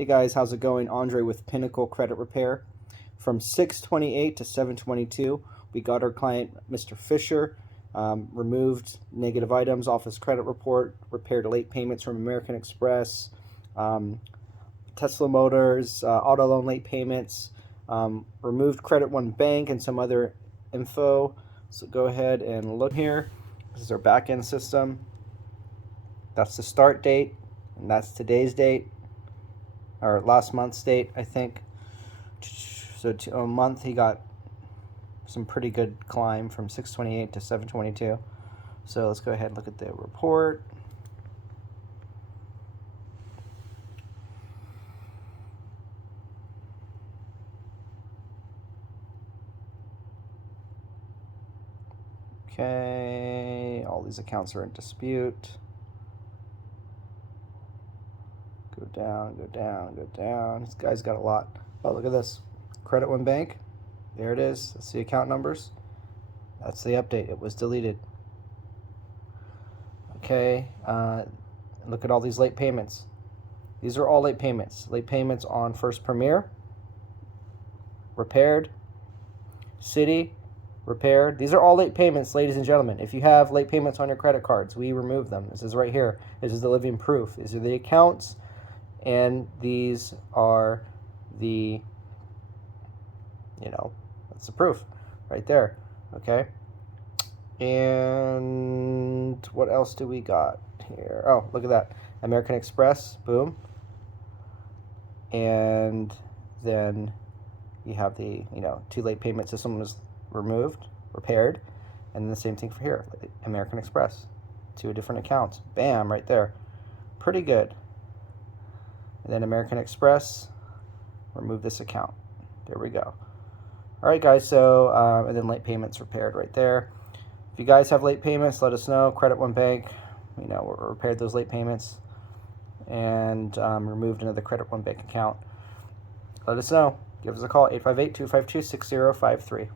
Hey guys, how's it going? Andre with Pinnacle Credit Repair. From 6/28 to 7/22, we got our client, Mr. Fisher, removed negative items off his credit report, repaired late payments from American Express, Tesla Motors, auto loan late payments, removed Credit One Bank and some other info. So go ahead and look here. This is our back-end system. That's the start date, and that's today's date. Or last month's date, I think. So a month he got some pretty good climb from 6/28 to 7/22. So let's go ahead and look at the report. Okay, all these accounts are in dispute. Go down, go down, go down. This guy's got a lot. Oh, look at this. Credit One Bank. There it is. That's the account numbers. That's the update. It was deleted. Okay, look at all these late payments. These are all late payments. Late payments on First Premier, repaired, City, repaired. These are all late payments, ladies and gentlemen. If you have late payments on your credit cards, we remove them. This is right here. This is the living proof. These are the accounts, and these are the, that's the proof right there. Okay. And what else do we got here? Oh, look at that. American Express, boom. And then you have the, two late payments. This one was removed, repaired. And then the same thing for here, American Express. Two different accounts. Bam, right there. Pretty good. And then American Express, remove this account. There we go. All right, guys, so, and then late payments repaired right there. If you guys have late payments, let us know. Credit One Bank, we repaired those late payments and removed another Credit One Bank account. Let us know. Give us a call, 858-252-6053.